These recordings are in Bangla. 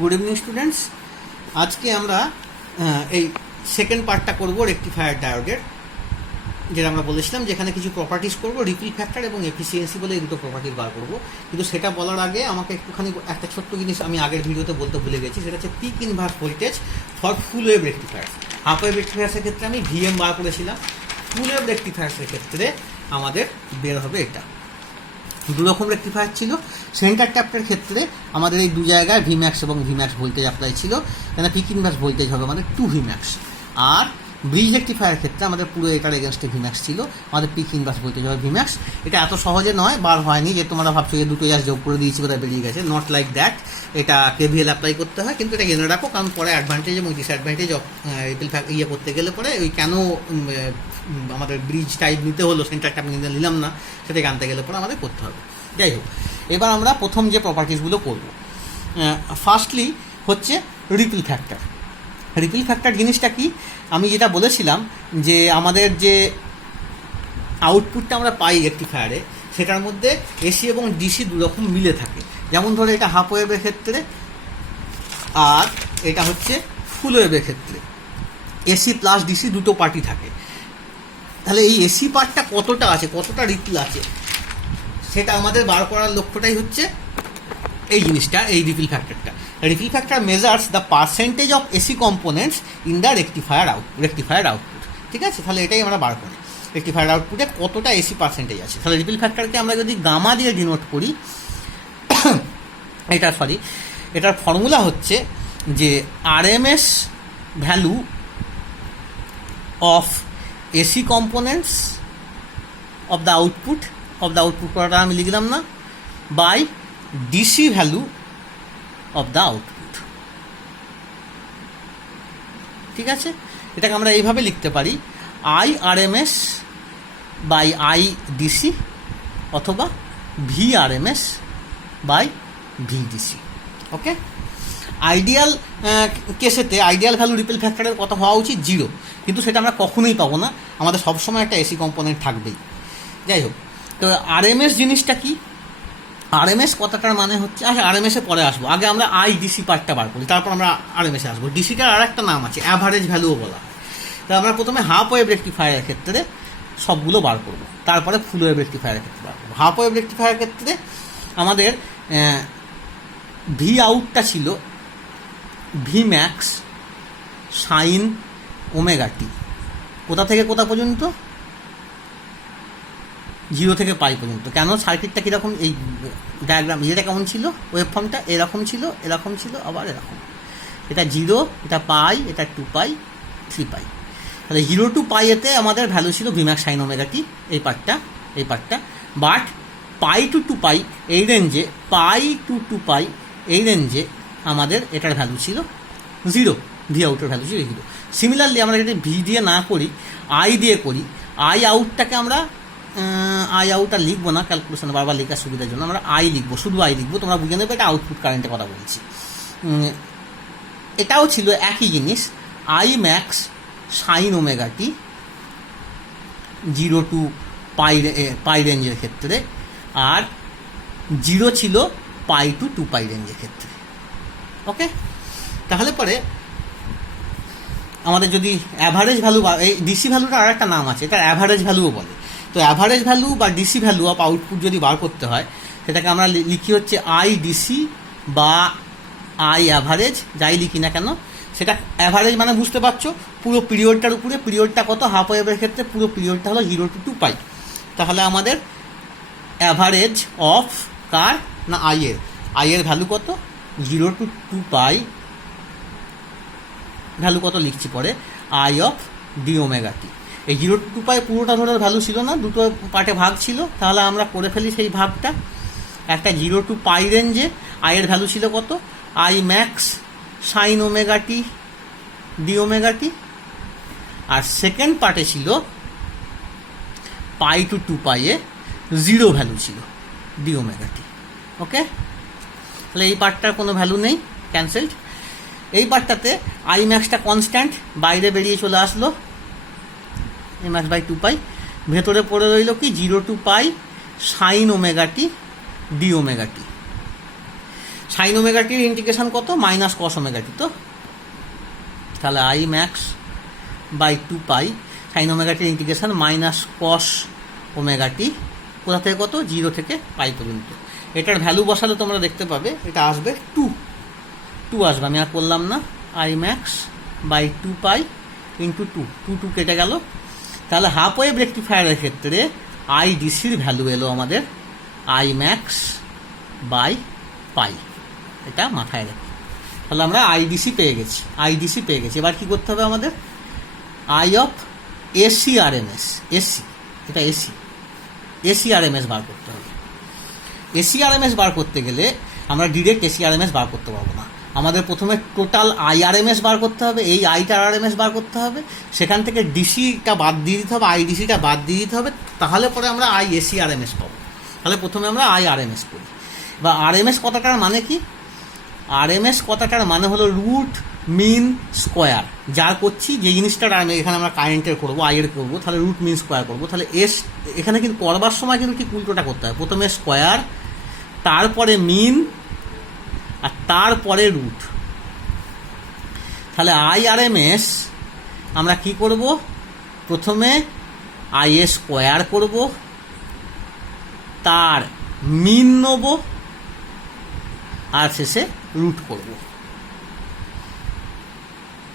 Good evening students. আজকে আমরা এই সেকেন্ড পার্টটা করব রেকটিফায়ার ডায়োডের, যেটা আমরা বলেছিলাম যেখানে কিছু প্রপার্টিস করব, রিপিল ফ্যাক্টর এবং এফিসিয়েন্সি বলে এই দুটো প্রপার্টিস বার করব। কিন্তু সেটা বলার আগে আমাকে একটুখানি একটা ছোট্ট জিনিস আমি আগের ভিডিওতে বলতে ভুলে গেছি, সেটা হচ্ছে peak inverse voltage for full wave rectifier. Half wave রেকটিফায়ার্সের ক্ষেত্রে আমি ভিএম বার করেছিলাম, ফুল ওয়েভ রেকটিফায়ার্সের ক্ষেত্রে আমাদের বের হবে এটা। দু রকম রেকটিফায়ার ছিল। সেন্টার ট্যাপের ক্ষেত্রে আমাদের এই দু জায়গায় ভিম্যাক্স এবং ভিম্যাক্স ভোল্টেজ অ্যাপ্লাই ছিল, কেন পিক ইনভার্স ভোল্টেজ হবে আমাদের 2 ভিম্যাক্স। আর ব্রিজ রেকটিফায়ার ক্ষেত্রে আমাদের পুরো এটার এগেনস্টে ভিম্যাক্স ছিল, আমাদের পিক ইনভার্স ভোল্টেজ হবে ভিম্যাক্স। এটা এত সহজে নয়, বার হয়নি যে তোমরা ভাবছো যে দুটো জাস্ট যোগ করে দিয়েছি কোথায় বেরিয়ে গেছে, নট লাইক দ্যাট। এটা কেভিএল অ্যাপ্লাই করতে হয়, কিন্তু এটা জেনে রাখো, কারণ পরে অ্যাডভান্টেজ এবং ডিসঅ্যাডভান্টেজ রিপিল ইয়ে করতে গেলে পরে ওই কেন আমাদের ব্রিজ টাইপ নিতে হলো, সেন্টার ট্যাপ নিলাম না, সেটা জানতে গেলে পরে আমাদের করতে হবে। যাই হোক, এবার আমরা প্রথম যে প্রপার্টিসগুলো করব, ফার্স্টলি হচ্ছে রিপিল ফ্যাক্টর। রিপিল ফ্যাক্টর জিনিসটা কি, আমি যেটা বলেছিলাম যে আমাদের যে আউটপুটটা আমরা পাই রেকটিফায়ারে, সেটার মধ্যে এসি এবং ডিসি দুরকম মিলে থাকে। যেমন ধরো এটা হাফ ওয়েভের ক্ষেত্রে আর এটা হচ্ছে ফুল ওয়েভের ক্ষেত্রে এসি প্লাস ডিসি দুটো পার্টি থাকে। তাহলে এই এসি পার্টটা কতটা আছে, কতটা রিপিল আছে, সেটা আমাদের বার করার লক্ষ্যটাই হচ্ছে এই জিনিসটা, এই রিপিল ফ্যাক্টরটা। Ripple factor measures the percentage of AC components in the rectifier output. ঠিক আছে, তাহলে এটাই আমরা বার করি, রেকটিফায়ার আউটপুটে কতটা এসি পার্সেন্টেজ আছে। তাহলে রিপিল ফ্যাক্টরকে আমরা যদি গামা দিয়ে ডিনোট করি, এটার ফর্মুলা হচ্ছে যে RMS value of AC components of the output করাটা আমি লিখলাম না, by DC value of the output. ঠিক আছে, এটাকে আমরা এইভাবে লিখতে পারি, I RMS by I DC অথবা V RMS by V DC. Okay, ideal কেসেতে আইডিয়াল ভ্যালু রিপিল ফ্যাক্টরের কত হওয়া উচিত 0, কিন্তু সেটা আমরা কখনোই পাবো না, আমাদের সবসময় একটা এসি কম্পোনেন্ট থাকবেই। যাই হোক, তো আরএমএস জিনিসটা কি, আরএমএস কথাটার মানে হচ্ছে, আচ্ছা আরএমএসে পরে আসবো, আগে আমরা আই ডিসি পার্টটা বার করি, তারপর আমরা আরএমএসে আসবো। ডিসিটার আর একটা নাম আছে, অ্যাভারেজ ভ্যালুও বলা হয়। তো আমরা প্রথমে হাফ ওয়েভ রেকটিফায়ারের ক্ষেত্রে সবগুলো বার করবো, তারপরে ফুল ওয়েভ রেকটিফায়ারের ক্ষেত্রে বার করবো। হাফ ওয়েভ রেকটিফায়ারের ক্ষেত্রে আমাদের ভি আউটটা ছিল V max sine omega T, কোথা থেকে কোথা পর্যন্ত, 0 থেকে পাই পর্যন্ত। কেন, সার্কিটটা কীরকম, এই ডায়াগ্রাম ইয়েটা কেমন ছিল, ওয়েভ ফর্মটা এরকম ছিল, আবার এরকম, এটা 0, এটা পাই, এটা 2 পাই, 3 পাই। তাহলে 0 to পাই এতে আমাদের ভ্যালু ছিল ভিম্যাক্স সাইন ওমেগা টি, এই পার্টটা। বাট পাই টু 2 পাই এই রেঞ্জে, পাই টু 2 পাই এই রেঞ্জে আমাদের এটার ভ্যালু ছিল 0, ভি আউটের ভ্যালু ছিল 0। সিমিলারলি আমরা যদি ভি দিয়ে না করি, আই দিয়ে করি, আই আউটটাকে আমরা আই আউট আর লিখবো না, ক্যালকুলেশনে বারবার লেখার সুবিধার জন্য আমরা আই লিখবো, শুধু আই লিখবো, তোমরা বুঝে নেবে এটা আউটপুট কারেন্টের কথা বলছি। এটাও ছিল একই জিনিস, I max sine omega T 0 to পাই রেঞ্জের ক্ষেত্রে, আর 0 ছিল পাই টু 2 পাই রেঞ্জের ক্ষেত্রে। ওকে, তাহলে পরে আমাদের যদি অ্যাভারেজ ভ্যালু, এই ডিসি ভ্যালুটা আর একটা নাম আছে, এটা অ্যাভারেজ ভ্যালুও বলে। তো অ্যাভারেজ ভ্যালু বা ডিসি ভ্যালু অফ আউটপুট যদি বার করতে হয়, সেটাকে আমরা লিখি হচ্ছে আই ডিসি বা আই অ্যাভারেজ, যাই লিখি না কেন। সেটা অ্যাভারেজ মানে বুঝতে পারছো, পুরো পিরিয়ডটার উপরে, পিরিয়ডটা কত, হাফ ওয়েভের ক্ষেত্রে পুরো পিরিয়ডটা হলো 0 to 2 পাই। তাহলে আমাদের অ্যাভারেজ অফ কার না আইয়ের ভ্যালু কত, 0 to 2 পাই ভ্যালু কত লিখছি পরে, আই অফ ডি ওমেগা টি। এই 0 to 2 পাই পুরোটা ধরে ভ্যালু ছিল না, দুটো পার্টে ভাগ ছিল, তাহলে আমরা করে ফেলি সেই ভাগটা। একটা 0 to পাই রেঞ্জে আইয়ের ভ্যালু ছিল কত, I max sine omega T D omega টি, আর সেকেন্ড পার্টে ছিল পাই টু 2 পাইয়ে 0 ভ্যালু ছিল ডি ওমেগা টি। ওকে, তাহলে এই পার্টটার কোনো ভ্যালু নেই, ক্যান্সেলড। এই পার্টটাতে আই ম্যাক্সটা কনস্ট্যান্ট, বাইরে বেরিয়ে চলে আসলো এ ম্যাক্স বাই 2 পাই, ভেতরে পড়ে রইল কি 0 to pi sine omega T D omega T. Sine omega টির ইন্টিগ্রেশন কত? Minus cos omega T. তো তাহলে I max by 2 pi sine omega টির integration minus cos omega T, কোথা থেকে কত? 0 থেকে পাই পর্যন্ত। এটার ভ্যালু বসালে তোমরা দেখতে পাবে এটা আসবে 2 আসবে। আমি আর করলাম না, I max by 2 pi into 2 কেটে গেল। তাহলে হাফ ওয়েভ রেকটিফায়ারের ক্ষেত্রে আই ডিসির ভ্যালু এলো আমাদের আই ম্যাক্স বাই পাই। এটা মাথায় রাখি। তাহলে আমরা আইডিসি পেয়ে গেছি। এবার কি করতে হবে আমাদের? I of AC R M S, এটা এসি আর এম এস বার করতে হবে। এসি আর এম এস বার করতে গেলে আমরা direct AC R M S বার করতে পারবো না। আমাদের প্রথমে total I R M S বার করতে হবে, এই আইটার আর এম এস বার করতে হবে, সেখান থেকে ডিসিটা বাদ দিয়ে দিতে হবে, আইডিসিটা বাদ দিয়ে দিতে হবে, তাহলে পরে আমরা I AC R M S পাবো। তাহলে প্রথমে আমরা আই আর এম এস করি। বা আর এম এস কথাটার মানে কি? আর এম এস কথাটার মানে হলো রুট মিন স্কোয়ার। যার করছি যে জিনিসটার এখানে আমরা কারেন্টের করবো, আইয়ের করবো, তাহলে রুট মিন স্কোয়ার করবো। তাহলে এখানে কিন্তু করবার সময় কিন্তু ঠিক উল্টোটা করতে হয়। প্রথমে স্কোয়ার, তারপরে মিন, আর তারপরে রুট। তাহলে আই আর এম এস আমরা কি করব? প্রথমে আই এ স্কোয়ার করব, তার মিন নেব, আর শেষে রুট করব।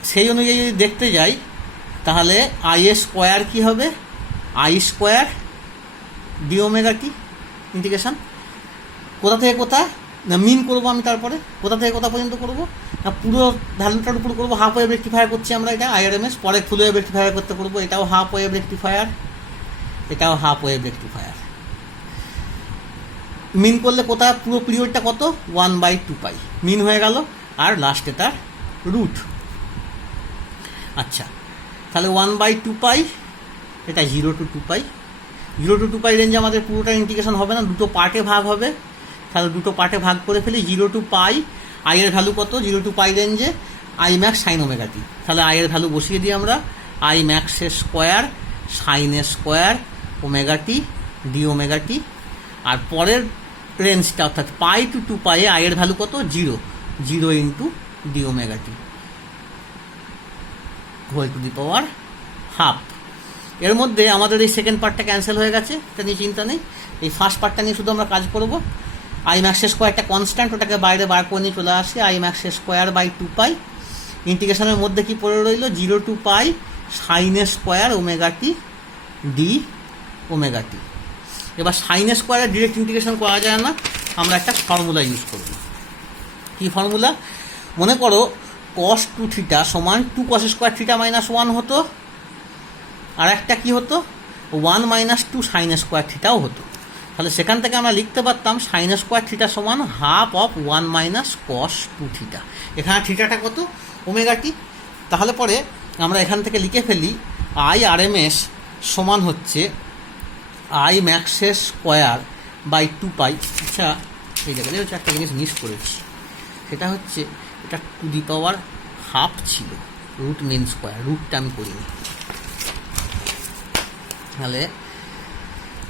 সেই অনুযায়ী যদি দেখতে যাই তাহলে আই এ স্কোয়ার কী হবে? I square D omega T integration কোথা থেকে কোথা না মিন করবো আমি, তারপরে কোথা থেকে কোথা পর্যন্ত করবো না পুরো ভ্যালুটার উপর করবো। হাফ ওয়েভ রেকটিফায়ার করছি আমরা, এটা আইআরএমএস। পরে ফুল ওয়েভ রেকটিফায়ার করতে করবো, এটাও হাফ ওয়েভ রেকটিফায়ার, এটাও হাফ ওয়েভ রেকটিফায়ার। মিন করলে কোথা? পুরো পিরিয়ডটা কত? 1/2 পাই মিন হয়ে গেল, আর লাস্টে তার রুট। আচ্ছা, তাহলে 1/2 পাই, এটা 0 to 2 পাই। 0 to 2 পাই রেঞ্জে আমাদের পুরোটা ইন্টিগ্রেশন হবে না, দুটো পার্টে ভাগ হবে। তাহলে দুটো পার্টে ভাগ করে ফেলি। 0 to পাই, আই এর ভ্যালু কত? 0 to পাই রেঞ্জে আই ম্যাক্স সাইন ওমেগা টি। তাহলে আই এর ভ্যালু বসিয়ে দিই আমরা, আই ম্যাক্সের স্কোয়ার সাইনের square omega T D omega টি। আর পরের রেঞ্জটা অর্থাৎ পাই টু 2 পাই আই এর ভ্যালু কত? 0 into d omega T whole to the power half. এর মধ্যে আমাদের এই সেকেন্ড পার্টটা ক্যান্সেল হয়ে গেছে, এটা নিয়ে চিন্তা নেই। এই ফার্স্ট পার্টটা নিয়ে শুধু আমরা কাজ করব। আই ম্যাক্সের স্কোয়ারটা কনস্ট্যান্ট, ওটাকে বাইরে বার করে নিয়ে চলে আসে আই ম্যাক্সের স্কোয়ার বাই 2 পাই। ইন্টিগ্রেশনের মধ্যে কি পড়ে রইল? 0 to পাই সাইনের square omega T D omega t. এবার সাইনের স্কোয়ারের ডিরেক্ট ইন্টিগ্রেশন করা যায় না, আমরা একটা ফর্মুলা ইউজ করব। কি ফর্মুলা? মনে করো cos 2 থিটা সমান 2 cos স্কোয়ার থিটা মাইনাস 1 হতো, আর একটা কী হতো? 1 মাইনাস 2 সাইন স্কোয়ার থিটাও হতো। তাহলে সেখান থেকে আমরা লিখতে পারতাম সাইন স্কোয়ার থিটা সমান half of 1 minus cos 2 theta. এখানে থিটাটা কত? Omega t. তাহলে পরে আমরা এখান থেকে লিখে ফেলি আই আর এম এস সমান হচ্ছে আই ম্যাক্সের স্কোয়ার বাই 2 পাই। আচ্ছা, এই জায়গায় হচ্ছে একটা জিনিস মিস করেছি, সেটা হচ্ছে এটা টু দি পাওয়ার হাফ ছিল, রুট মিন স্কোয়ার, রুটটা আমি করিনি। তাহলে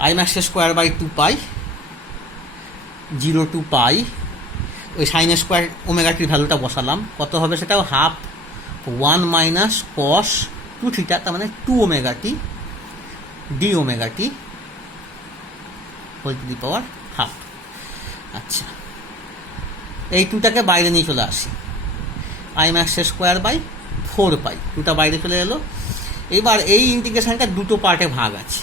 আই ম্যাক্সের স্কোয়ার বাই 2 পাই 0 to পাই, ওই সাইন স্কোয়ার ওমেগাটির ভ্যালুটা বসালাম, কত হবে? সেটাও হাফ 1 মাইনাস কস 2 থিটা, তার মানে 2 omega T D omega T whole to the power half. আচ্ছা, এই 2টাকে বাইরে নিয়ে চলে আসি, আই ম্যাক্সের স্কোয়ার বাই 4 পাই, 2টা বাইরে চলে এলো। এবার এই ইন্টিগ্রেশনটা দুটো পার্টে ভাগ আছে,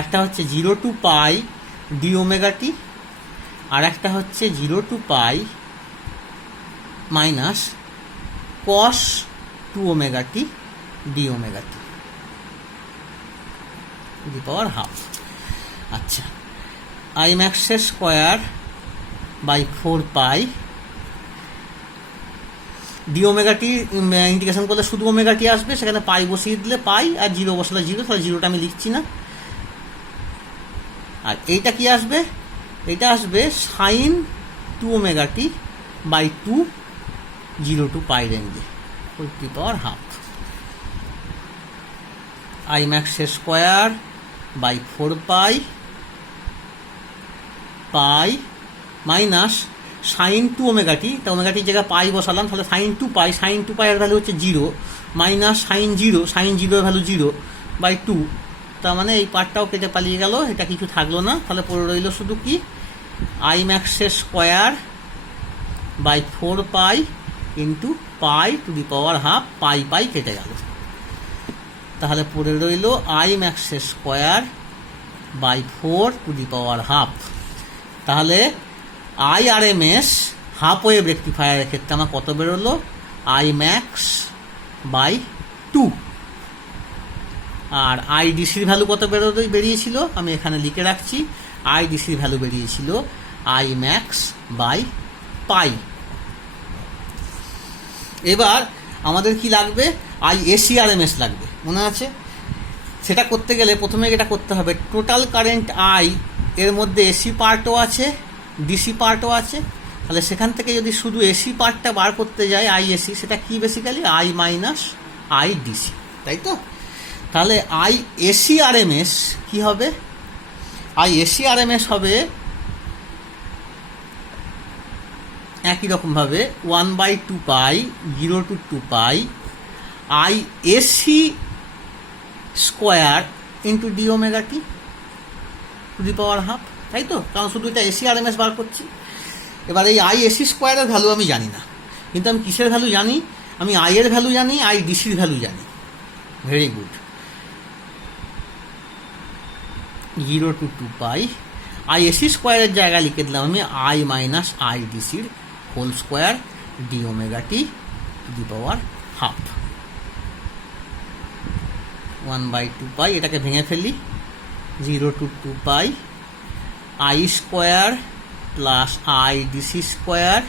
একটা হচ্ছে 0 to পাই ডি ওমেগা টি, আর একটা হচ্ছে 0 to pi minus cos 2 omega T D omega T the power half. আচ্ছা, আই ম্যাক্সের square by 4 pi D omega T integration করলে শুধু ওমেগাটি আসবে, সেখানে পাই বসিয়ে দিলে পাই, আর 0 বসালে 0, তাহলে 0টা আমি লিখছি না। আর এইটা কি আসবে? এটা আসবে sine 2 omega t by 2 0 to pi রেঞ্জে whole to the power half. I ম্যাক্সের square by 4 pi pi minus sine two omega t, তা ওমেগা টির জায়গায় পাই বসালাম, তাহলে সাইন টু পাই এর ভ্যালু হচ্ছে 0 মাইনাস সাইন জিরো এর ভ্যালু 0/2। তার মানে এই পার্টটাও কেটে পালিয়ে গেল, এটা কিছু থাকলো না। তাহলে পড়ে রইল শুধু কি আই ম্যাক্সের square by 4 pi into pi to the power half, pi কেটে গেল। তাহলে পড়ে রইল আই ম্যাক্সের square by 4 to the power half. তাহলে I R M S half wave রেকটিফায়ারের ক্ষেত্রে আমার কত বেরোলো, আই ম্যাক্স বাই 2। আর আইডিসির ভ্যালু কত বেরিয়েছিল আমি এখানে লিখে রাখছি, আইডিসির ভ্যালু বেরিয়েছিল আই ম্যাক্স বাই পাই। এবার আমাদের কি লাগবে, I AC R M S লাগবে, মনে আছে? সেটা করতে গেলে প্রথমে এটা করতে হবে, টোটাল কারেন্ট আই এর মধ্যে এসি পার্টও আছে ডিসি পার্টও আছে। তাহলে সেখান থেকে যদি শুধু এসি পার্টটা বার করতে যাই আই এসি, সেটা কি basically I minus I DC, তাই তো? তাহলে I AC R M S কী হবে, I AC R M S হবে একই রকমভাবে 1/2 pi 0 to 2 pi I AC square into d omega T to the power half, তাই তো? কারণ শুধু এটা এসি আর এম এস বার করছি। এবার এই আই এসি স্কোয়ারের ভ্যালু আমি জানি না, কিন্তু আমি কিসের ভ্যালু জানি, আমি আই এর ভ্যালু জানি, আই ডিসির ভ্যালু জানি। Very good. 0 to 2 pi I AC স্কোয়ারের জায়গায় লিখে দিলাম আমি আই মাইনাস আই ডিসির whole square D omega T to the power half. 1/2 pi, এটাকে ভেঙে ফেলি, 0 to 2 pi I square plus I DC square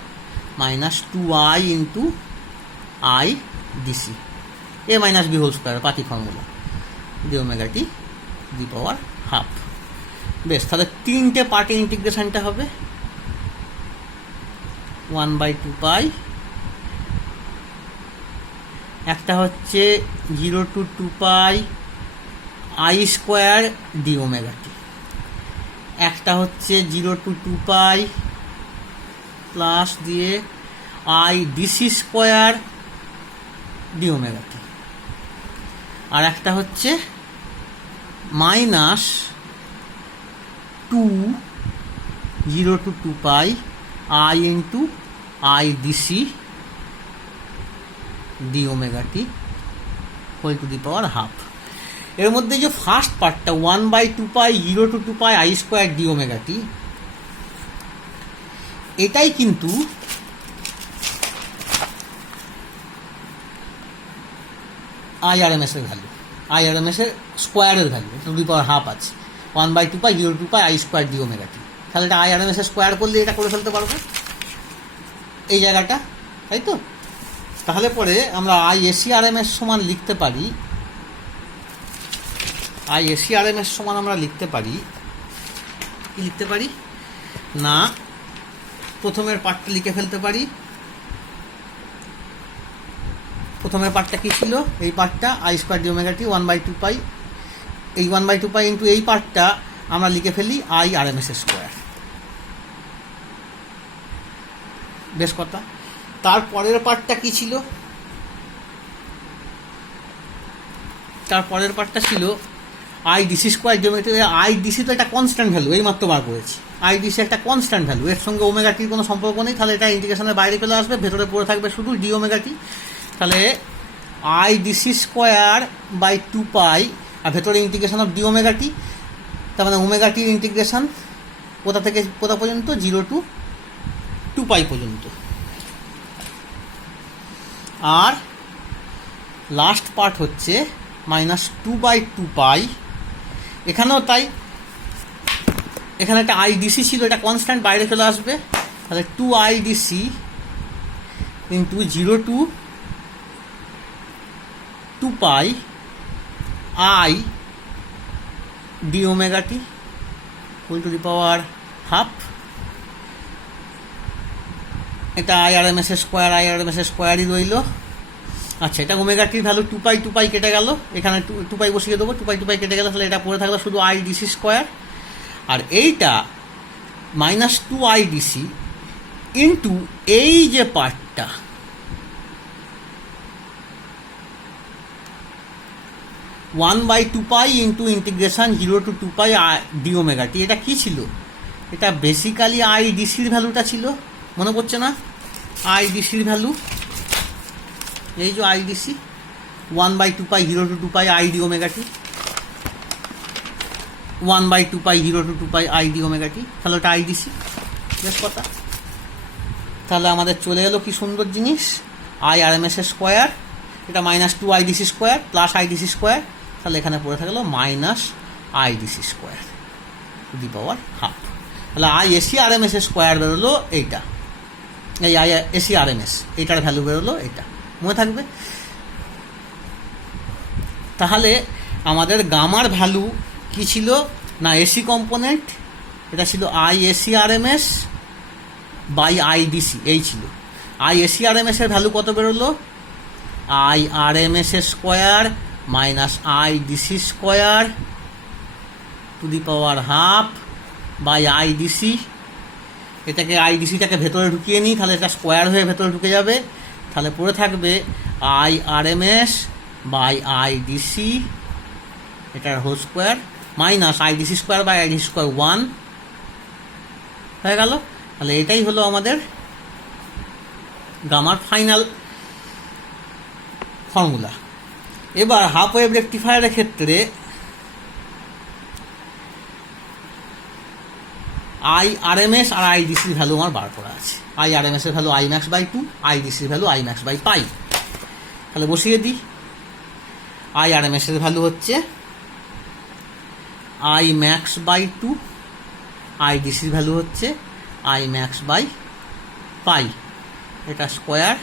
minus 2i into I DC, A minus B whole square, পাতি formula, D omega T the power half. বেশ, তাহলে তিনটে পার্টে ইন্টিগ্রেশনটা হবে 1/2 পাই, একটা হচ্ছে 0 to 2 pi I square D omega t, একটা হচ্ছে 0 to 2 পাই প্লাস দিয়ে I DC square D omega টি, আর একটা হচ্ছে minus 0 to 2 pi I into I DC d omega T whole to the power half. এর মধ্যে যে ফার্স্ট পার্টটা 1/2 pi 0 to 2 pi I square D omega t, এটাই কিন্তু আই আর এম এস এর value, I R M S এর স্কোয়ারের value to the power half আছে 1/2 pi 0 to 2 pi I square D omega টি। তাহলে এটা আই আর এম এস এর স্কোয়ার করলে এটা করে ফেলতে পারবো এই জায়গাটা, তাই তো? তাহলে পরে আমরা I AC R M S সমান লিখতে পারি, I AC R M S সমান আমরা লিখতে পারি, কি লিখতে পারি না, প্রথমের পার্টটা লিখে ফেলতে পারি। প্রথমের পার্টটা কী ছিল, এই পার্টটা I square D omega T 1/2 pi, এই 1/2 পাই ইন্টু এই পার্টটা আমরা লিখে ফেলি I R M S square. বেশ কথা। তারপরের পার্টটা কী ছিল, তারপরের পার্টটা ছিল I DC square D omega T. I DC তো একটা কনস্ট্যান্ট ভ্যালু, এই মাত্র বার করেছি, আই ডিসি একটা কনস্ট্যান্ট ভ্যালু, এর সঙ্গে ওমেগা টির কোনো সম্পর্ক নেই, তাহলে এটা ইন্টিগ্রেশনের বাইরে চলে আসবে, ভেতরে পড়ে থাকবে শুধু ডি ওমেগা টি। তাহলে আই ডিসি স্কোয়ার বাই 2 পাই আর ভেতরে ইন্টিগ্রেশন অফ ডি ওমেগা টি, তার মানে ওমেগা টির ইন্টিগ্রেশন কোথা থেকে কোথা পর্যন্ত, 0 to 2 পাই পর্যন্ত। আর লাস্ট পার্ট হচ্ছে মাইনাস 2/2 পাই, এখানেও তাই, এখানে একটা আই ডিসি ছিল, এটা কনস্ট্যান্ট বাইরে চলে আসবে, তাহলে 2i DC into 0 to 2 pi I D omega T whole to the power half. এটা I R M S square, I R M S স্কোয়ারই রইল। আচ্ছা, এটা ওমেগা টির ভ্যালু 2 পাই কেটে গেল, এখানে 2 পাই বসিয়ে দেবো, 2 পাই কেটে গেল, তাহলে এটা পড়ে থাকলো শুধু আই ডিসি স্কোয়ার। আর এইটা মাইনাস 2i ডিসি ইন্টু এই যে পার্টটা, one by two pi into integration 0 to 2 pi D omega টি। এটা কি ছিল? এটা বেসিক্যালি আইডিসির ভ্যালুটা ছিল, মনে পড়ছে না? আইডিসির ভ্যালু, এই যে IDC 1 by 2 pi 0 to 2 pi i d omega t, 1 by 2 pi 0 to 2 pi i d omega t, তাহলে ওটা আইডিসি। বেশ কথা, তাহলে আমাদের চলে এলো কি সুন্দর জিনিস, I R M S square, এটা minus 2 I DC square plus I DC square, তাহলে এখানে পড়ে থাকলো minus IDC square to the power half. তাহলে I AC R M S square বেরোলো এইটা, এই I AC R M S, এইটার ভ্যালু বেরোলো এইটা, মনে থাকবে। তাহলে আমাদের গামার ভ্যালু কি ছিল না, এসি কম্পোনেন্ট, এটা ছিল I AC R M S by IDC, এই ছিল। I AC R M S এর ভ্যালু কত বেরোলো, I R M S square minus IDC square to the power half by IDC. এটাকে আইডিসিটাকে ভেতরে ঢুকিয়ে নিই, তাহলে এটা স্কোয়ার হয়ে ভেতরে ঢুকে যাবে, তাহলে পড়ে থাকবে I R M S by I DC, এটার whole square minus IDC square by I DC square 1 হয়ে গেল। তাহলে এটাই হলো আমাদের গামার ফাইনাল ফর্মুলা। এবার হাফ ওয়েভ রেকটিফায়ারের ক্ষেত্রে আই আর এম এস আর আইডিসির ভ্যালু আমার বার করা আছে। আই আর এম এস এর ভ্যালু আই ম্যাক্স বাই 2, আইডিসির value I max by pi. তাহলে বসিয়ে দিই, আই আর এম এস এর ভ্যালু হচ্ছে আই ম্যাক্স বাই 2, আইডিসির ভ্যালু হচ্ছে আই ম্যাক্স বাই পাই, এটা square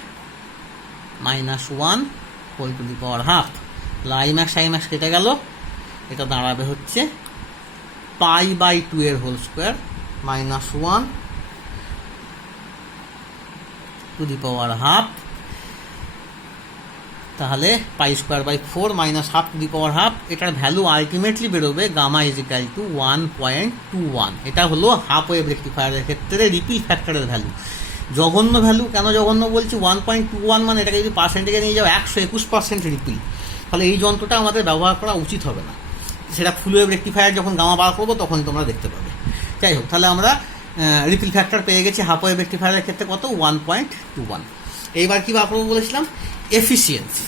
minus 1 whole to the power half. I max কেটে গেল, এটা দাঁড়াবে হচ্ছে পাই বাই 2 এর whole square minus 1 to the power half. তাহলে pi square by 4 minus half to the power half. এটার ভ্যালু আলটিমেটলি বেরোবে গামা ইজ ইকাল টু 1.21। এটা হলো হাফ ওয়েভ রেকটিফায়ারের ক্ষেত্রে রিপিল ফ্যাক্টরের ভ্যালু। জঘন্য ভ্যালু, কেন জঘন্য বলছি, 1.21 মানে এটাকে যদি পার্সেন্টেজে নিয়ে যাও 121% রিপিল, তাহলে এই যন্ত্রটা আমাদের ব্যবহার করা উচিত হবে না। সেটা ফুল ওয়েভ রেকটিফায়ার যখন গামা বার করবো তখনই তোমরা দেখতে পাবে। যাই হোক, তাহলে আমরা রিপিল ফ্যাক্টর পেয়ে গেছি হাফ ওয়েভ রেকটিফায়ারের ক্ষেত্রে কত, 1.21। এইবার কি বার করবো বলেছিলাম, এফিসিয়েন্সি।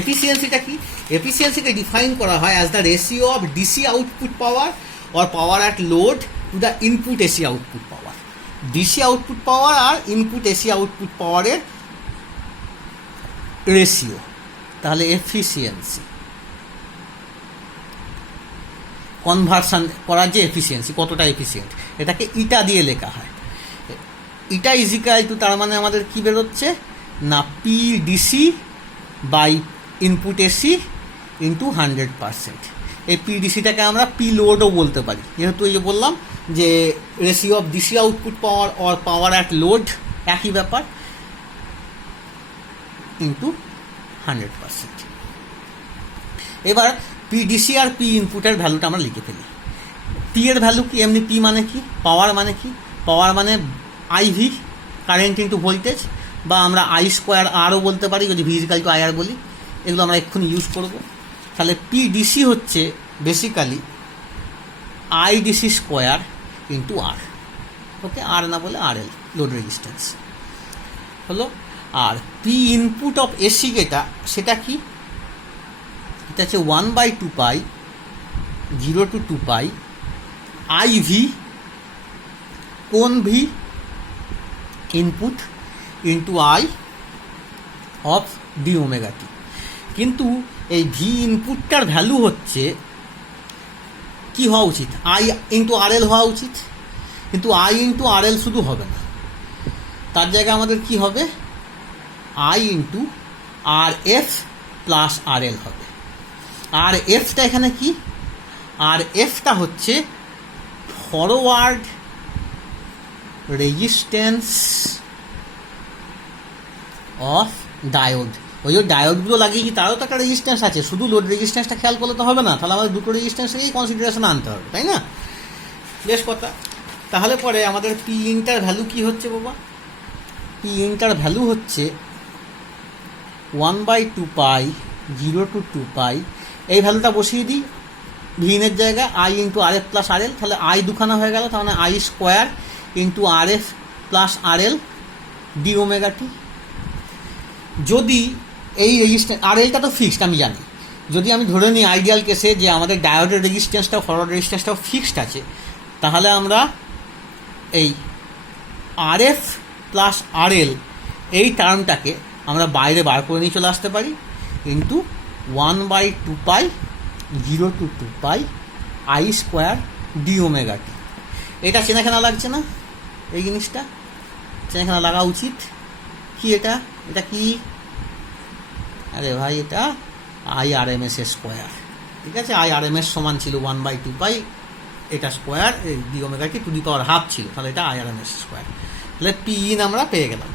এফিসিয়েন্সিটা কি? এফিসিয়েন্সিকে ডিফাইন করা হয় as the ratio of DC output power or power at load to the input AC output power. DC output power আর ইনপুট এসি আউটপুট পাওয়ারের রেশিও, তাহলে এফিসিয়েন্সি। কনভার্সন করার যে এফিসিয়েন্সি, কতটা এফিসিয়েন্ট, এটাকে ইটা দিয়ে লেখা হয়। ইটা ইজিক্যাল টু, তার মানে আমাদের কি বেরোচ্ছে না, P DC by input AC into 100%। এই পি ডিসিটাকে আমরা পি লোডও বলতে পারি, যেহেতু এই যে বললাম যে ratio of DC output power or power at load একই ব্যাপার, ইন্টু 100%। এবার পি ডিসি আর পি ইনপুটের ভ্যালুটা আমরা লিখে ফেলি। পি এর ভ্যালু কি, এমনি পি মানে কি, পাওয়ার মানে কি, পাওয়ার মানে আইভি, কারেন্ট ইন্টু ভোল্টেজ, বা আমরা আই স্কোয়ার আরও বলতে পারি যদি V equal to I R বলি, এগুলো আমরা এক্ষুনি ইউজ করব। তাহলে পি ডিসি হচ্ছে basically I DC square into R, okay, R না বলে আর এল, লোড রেজিস্ট্যান্স হলো। আর পি ইনপুট অফ এসি যেটা, সেটা কি, এটা হচ্ছে 1/2 pi 0 to 2 pi I V কোন V input into I of d omega t. কিন্তু এই ভি ইনপুটটার ভ্যালু হচ্ছে কি হওয়া উচিত, আই ইন্টু আর এল হওয়া উচিত, কিন্তু আই ইন্টু আর এল শুধু হবে না, তার জায়গায় আমাদের কি হবে, I into R F plus R L হবে। আর এফটা এখানে কি, আর এফটা হচ্ছে ফরওয়ার্ড রেজিস্ট্যান্স অফ ডায়োড। ওই যে ডায়োডগুলো লাগিয়েছি তারও তো একটা রেজিস্ট্যান্স আছে, শুধু লোড রেজিস্ট্যান্সটা খেয়াল করলে তো হবে না, তাহলে আমাদের দুটো রেজিস্ট্যান্সকেই কনসিডারেশনে আনতে হবে, তাই না? বেশ কথা। তাহলে পরে আমাদের পি ইনটার ভ্যালু কি হচ্ছে বাবা? পি ইনটার ভ্যালু হচ্ছে 1/2 0 to 2 এই ভ্যালুটা বসিয়ে দিই ভিনের জায়গায় I into R F plus R L, তাহলে আই দুখানা হয়ে গেল, তাহলে I square into R F plus R L D omega T. যদি এই রেজিস্ট্যান্স আর এলটা তো ফিক্সড আমি জানি, যদি আমি ধরে নিই আইডিয়াল কেসে যে আমাদের ডায়োডের রেজিস্ট্যান্সটাও ফরওয়ার্ড রেজিস্ট্যান্সটাও ফিক্সড আছে, তাহলে আমরা এই আর এফ প্লাস আর এল এই টার্মটাকে আমরা বাইরে বার করে নিয়ে চলে আসতে পারি into 1/2 0 to 2 I square D omega টি। এটা চেনাখানা লাগছে না? এই জিনিসটা চেনাখানা লাগা উচিত। কি এটা? এটা কি? আরে ভাই এটা I R M S square, ঠিক আছে? আই আর এম এস সমান ছিল 1/2 এটা square D omega T to the power half ছিল, তাহলে এটা I R M S square. তাহলে পি ইন আমরা পেয়ে গেলাম।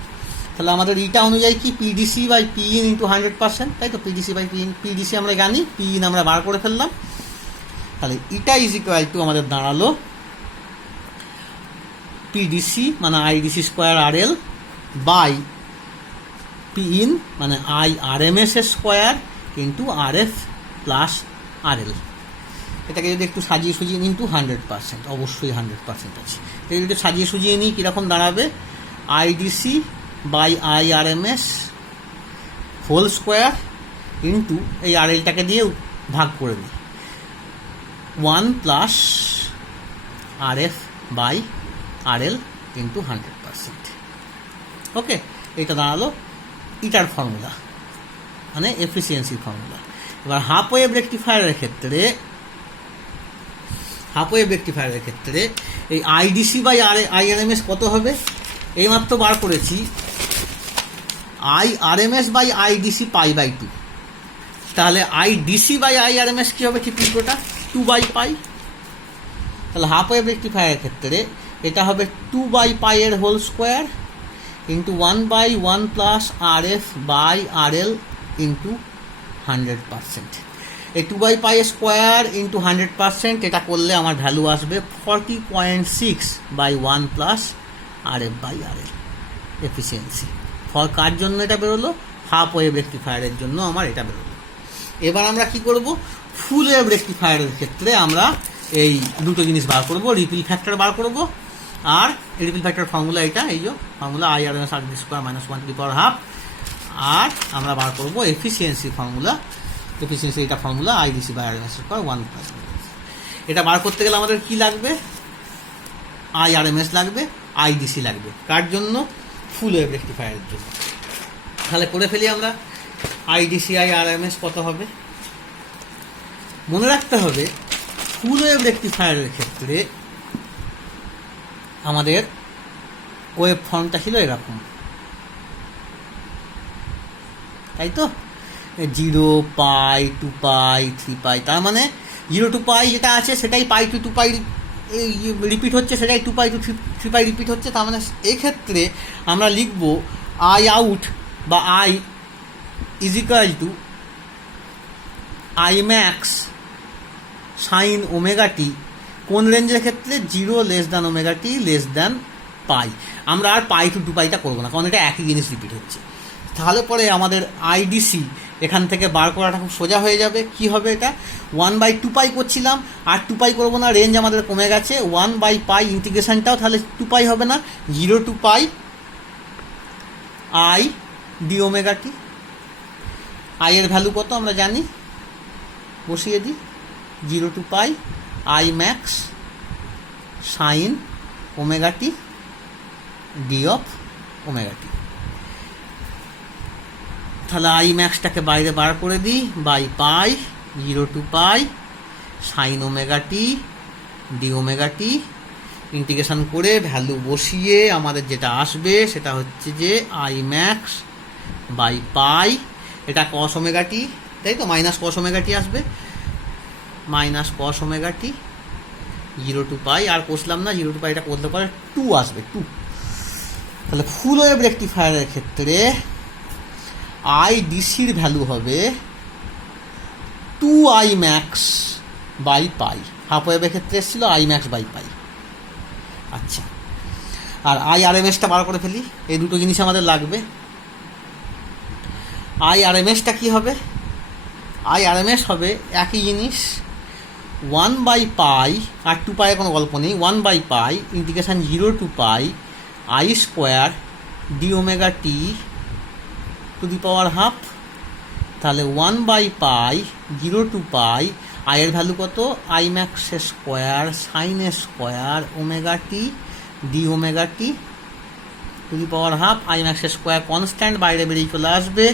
তাহলে আমাদের ইটা অনুযায়ী কি PDC by P in into 100%, তাই তো? PDC by P in, PDC আমরা জানি, পি ইন আমরা বার করে ফেললাম। তাহলে ইটা ইজ ইকুয়াল টু আমাদের দাঁড়ালো পিডিসি মানে IDC square R L by P in মানে I R M S square into R F plus R L. এটাকে যদি একটু সাজিয়ে সুজিয়ে নিই ইন্টু 100%, অবশ্যই 100% আছে। এটাকে যদি সাজিয়ে সুজিয়ে নিই কীরকম দাঁড়াবে? IDC by I R M S whole square into এই আর এলটাকে দিয়ে ভাগ করে দিই 1 plus R F by R L into 100%। Okay, এটা দাঁড়ালো ইটার ফর্মুলা মানে এফিসিয়েন্সির ফর্মুলা। এবার হাফ ওয়েভ রেকটিফায়ারের ক্ষেত্রে এই IDC by I R M S কত হবে? এইমাত্র বার করেছি I R M S by IDC π/2, তাহলে IDC by I R M S কী হবে ঠিক উল্টোটা? 2/π। তাহলে হাফ ওয়েভ রেকটিফায়ারের ক্ষেত্রে এটা হবে 2/π এর whole square into 1/1 plus R F by R L into 100%। এই 2/π স্কোয়ার ইন্টু 100% এটা করলে আমার ভ্যালু আসবে 40.6/1 plus R F by R L efficiency. কার জন্য এটা বেরোলো? হাফ ওয়েভ রেকটিফায়ারের জন্য আমার এটা বেরোলো। এবার আমরা কি করব? ফুল ওয়েভ রেকটিফায়ারের ক্ষেত্রে আমরা এই দুটো জিনিস বার করব, রিপিল ফ্যাক্টর বার করব। আর রিপিল ফ্যাক্টর ফর্মুলা এটা, এই যে formula I R M S R D square minus 1 to the power half. আর আমরা বার করব এফিসিয়েন্সি ফর্মুলা, এফিসিয়েন্সি এটা formula IDC by R M S square 1 plus. এটা বার করতে গেলে আমাদের কি লাগবে? আই আর এম এস লাগবে, আইডিসি লাগবে। কার জন্য? ফুল ওয়েভ রেকটিফায়ারের জন্য। তাহলে করে ফেলি আমরা IDC I R M S কত হবে? মনে রাখতে হবে ফুল ওয়েভ রেকটিফায়ারের ক্ষেত্রে আমাদের ওয়েভ ফর্মটা ছিল এরকম, তাই তো? 0π 2π 3π, তার মানে 0 to π যেটা আছে সেটাই π to 2π রিপিট হচ্ছে, সেটাই 2π to 3π রিপিট হচ্ছে। তার মানে এক্ষেত্রে আমরা লিখব আই আউট বা I is equal to I max sine omega T. কোন রেঞ্জের ক্ষেত্রে? 0 less than omega T less than pi. আমরা আর π to 2πটা করবো না, কারণ এটা একই জিনিস রিপিট হচ্ছে। তাহলে পরে আমাদের আইডিসি এখান থেকে বার করাটা খুব সোজা হয়ে যাবে। কি হবে? এটা 1/2π করছিলাম, আর 2π করবো না, রেঞ্জ আমাদের কমে গেছে। 1/π ইন্টিগ্রেশনটাও তাহলে 2π হবে না, 0 to π I D omega T. I এর ভ্যালু কত আমরা জানি, বসিয়ে দিই 0 to π I max sine omega T D of omega টি। তাহলে আই ম্যাক্সটাকে বাইরে বার করে দিই by pi 0 to π sine omega T D omega T. Integration করে ভ্যালু বসিয়ে আমাদের যেটা আসবে সেটা হচ্ছে যে আই ম্যাক্স বাই পাই, এটা কস ওমেগা টি, তাই তো? মাইনাস কস ওমেগা টি আসবে, minus cos omega T 0 to π। আর কষলাম না, 0 to π এটা করতে পারে 2 আসবে, 2। তাহলে ফুল ওয়েভ রেকটিফায়ারের ক্ষেত্রে আইডিসির ভ্যালু হবে 2i max by pi. Half ওয়েভের ক্ষেত্রে এসেছিল i max বাই পাই। আচ্ছা, আর IRMSটা বার করে ফেলি, এই দুটো জিনিস আমাদের লাগবে। IRMSটা কী হবে? IRMS হবে একই জিনিস, 1/π, আর 2π কোনো গল্প নেই, 1/π integration 0 to π I² dωt to the power half. তাহলে 1/π 0 to π, এর ভ্যালু কত? Imax square sin² ωt dωt to the power half. Imax square constant, বাইরে বেরিয়ে চলে আসবে।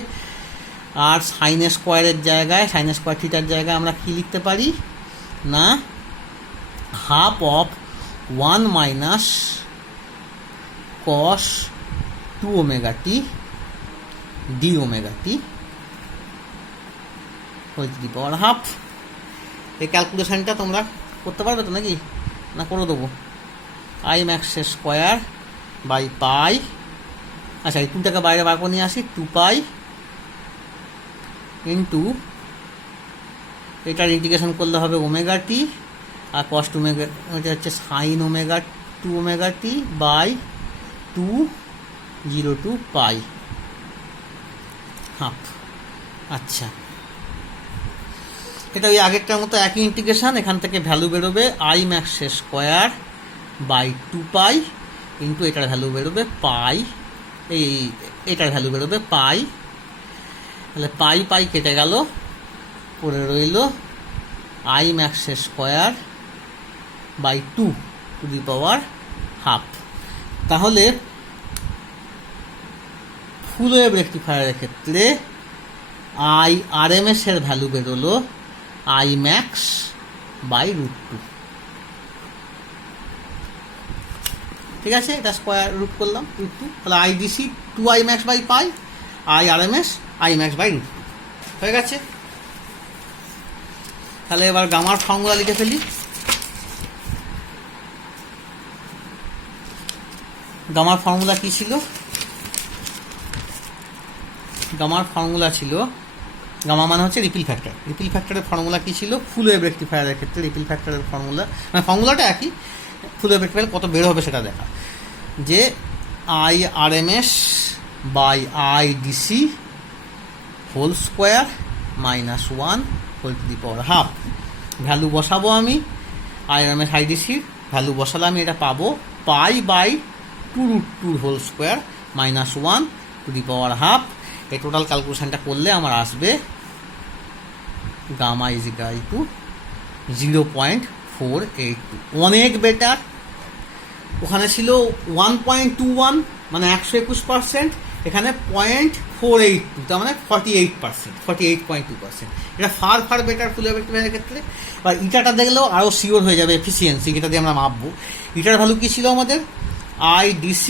আর sin² জায়গায়, sin² থিটার জায়গায় আমরা কি লিখতে পারি না, half of 1 minus cos 2ωt dωt whole to the power half. এই ক্যালকুলেশনটা তোমরা করতে পারবে তো নাকি? না করে দেবো? Imax স্কোয়ার বাই পাই, আচ্ছা এই 2টাকে বাইরে বার করে নিয়ে আসি, 2π ইন্টু এটার ইন্টিগ্রেশন করলে হবে ωt, আর cos 2ωt এটা হচ্ছে sin ω2ωt by 2 0 to π half. আচ্ছা, এটা ওই আগেরটার মতো একই ইন্টিগ্রেশন। এখান থেকে ভ্যালু বেরোবে Imax স্কোয়ার বাই 2π ইন্টু এটার ভ্যালু বেরোবে পাই, এটার ভ্যালু বেরোবে পাই। তাহলে পাই কেটে গেল, পড়ে রইল Imax square by 2 to the power half. তাহলে ফুল ওয়েভ রেকটিফায়ারের ক্ষেত্রে IRMS এর ভ্যালু বেরোলো Imax বাই √2। ঠিক আছে, এটা স্কোয়ার রুট করলাম √2, তাহলে IDC 2Imax by pi, IRMS Imax by √2 হয়ে গেছে। তাহলে এবার গামার ফর্মুলা লিখে ফেলি। গামার ফর্মুলা কি ছিল? গামার ফর্মুলা ছিল, গামা মানে হচ্ছে রিপিল ফ্যাক্টর। রিপিল ফ্যাক্টরের ফর্মুলা কী ছিল? ফুল ওয়েভ রেকটিফায়ারের ক্ষেত্রে রিপিল ফ্যাক্টরের ফর্মুলা, মানে ফর্মুলাটা একই, ফুল ওয়েভ রেকটিফায়ার কত বের হবে সেটা দেখা, যে IRMS by IDC whole square minus 1 whole to the power half. Value বসাবো আমি, IRMS IDCর ভ্যালু বসালে আমি এটা পাবো pi by 2√2 whole square minus 1 to the power half. এই টোটাল ক্যালকুলেশনটা করলে আমার আসবে গামা ইজ ইকুয়াল টু 0.482, অনেক বেটার। ওখানে ছিল 1.21 মানে 121%, এখানে 0.482 তার মানে 48%, 48.2%। এটা ফার বেটার ফুল ওয়েভ রেকটিফায়ারের ক্ষেত্রে। বা ইটাটা দেখলেও আরও শিওর হয়ে যাবে এফিসিয়েন্সি, যেটা দিয়ে আমরা মাপবো। ইটার ভ্যালু কী ছিল আমাদের? IDC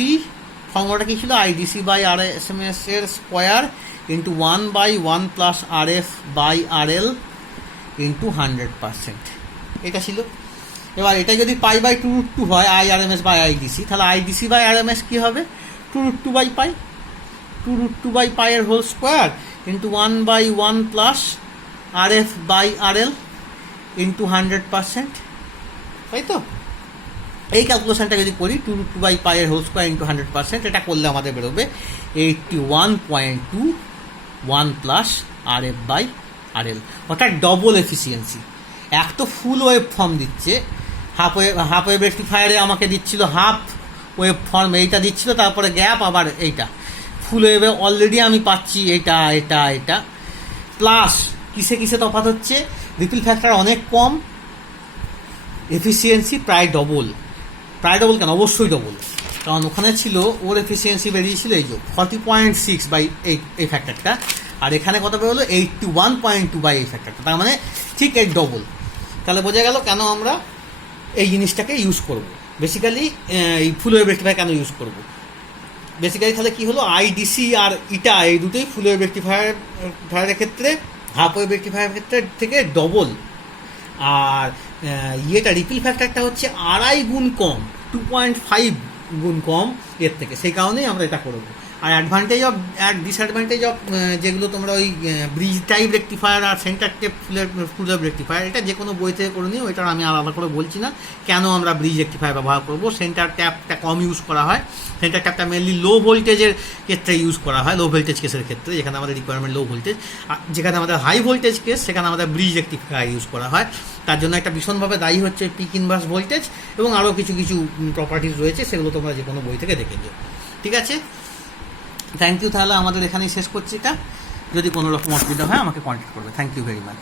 ফর্মুলাটা কী ছিল? IDC বাই RSMS এর square into 1/1 plus RF by RL into 100%, এটা ছিল। এবার এটা যদি পাই বাই 2√2 হয় IRMS বাই IDC, তাহলে IDC বাই RMS কী হবে? 2√2 বাই পাই, 2√2 বাই পাই এর whole square into 1/1 plus RF by RL into 100%, তাই তো? এই ক্যালকুলেশনটা যদি করি 2√2 বাই পাই এর হোল স্কোয়ার ইন্টু 100%, এটা করলে আমাদের বেরোবে 81.21 প্লাস RF বাই RL, অর্থাৎ ডবল এফিসিয়েন্সি। এক তো ফুল ওয়েভ ফর্ম দিচ্ছে, হাফ ওয়েভ রেকটিফায়ারে আমাকে দিচ্ছিল হাফ ওয়েভ ফর্ম, এইটা দিচ্ছিল, তারপরে গ্যাপ, আবার এইটা ফুল ওয়েভে অলরেডি আমি পাচ্ছি এটা এটা এটা। প্লাস কিসে তফাৎ হচ্ছে? রিপিল ফ্যাক্টর অনেক কম, এফিসিয়েন্সি প্রায় ডবল। প্রায় ডবল কেন? অবশ্যই ডবল, কারণ ওখানে ছিল ওর এফিসিয়েন্সি বেরিয়েছিল এই যে 40.6 বাই এই ফ্যাক্টরটা, আর এখানে কত বেরোলো 81.2 বাই এই ফ্যাক্টরটা, তার মানে ঠিক এই ডবল। তাহলে বোঝা গেল কেন আমরা এই জিনিসটাকে ইউজ করব, বেসিক্যালি এই ফুল ওয়েভ রেকটিফায়ার কেন ইউজ করব। বেসিক্যালি তাহলে কী হলো, IDC আর ইটা এই দুটোই ফুল ওয়েভ রেকটিফায়ারের ক্ষেত্রে হাফ ওয়েভ রেকটিফায়ারের ক্ষেত্রে থেকে ডবল। আর ইয়েটা রিপিল ফ্যাক্টরটা হচ্ছে 2.5 গুণ কম, 2.5 গুণ কম এর থেকে, সেই কারণেই আমরা এটা করবো। আর অ্যাডভান্টেজ অফ আর ডিসঅ্যাডভান্টেজ অফ যেগুলো তোমরা ওই ব্রিজ টাইপ রেক্টিফায়ার আর সেন্টার টেপ ফুলের রেক্টিফায়ার, এটা যে কোনো বই থেকে করে নিও, এটা আমি আলাদা করে বলছি না কেন আমরা ব্রিজ রেক্টিফায়ার ব্যবহার করবো। সেন্টার ট্যাপটা কম ইউজ করা হয়, সেন্টার ট্যাপটা মেনলি লো ভোল্টেজের ক্ষেত্রে ইউজ করা হয়, লো ভোল্টেজ কেসের ক্ষেত্রে, যেখানে আমাদের রিকোয়ারমেন্ট লো ভোল্টেজ। আর যেখানে আমাদের হাই ভোল্টেজ কেস, সেখানে আমাদের ব্রিজ রেক্টিফায়ার ইউজ করা হয়। তার জন্য একটা ভীষণভাবে দায়ী হচ্ছে পিক ইনভার্স ভোল্টেজ এবং আরও কিছু কিছু প্রপার্টিজ রয়েছে, সেগুলো তোমরা যে কোনো বই থেকে দেখে নিও। ঠিক আছে, থ্যাংক ইউ। তাহলে আমাদের এখানেই শেষ করছি এটা। যদি কোনো রকম অসুবিধা হয় আমাকে কন্ট্যাক্ট করবে। Thank you very much.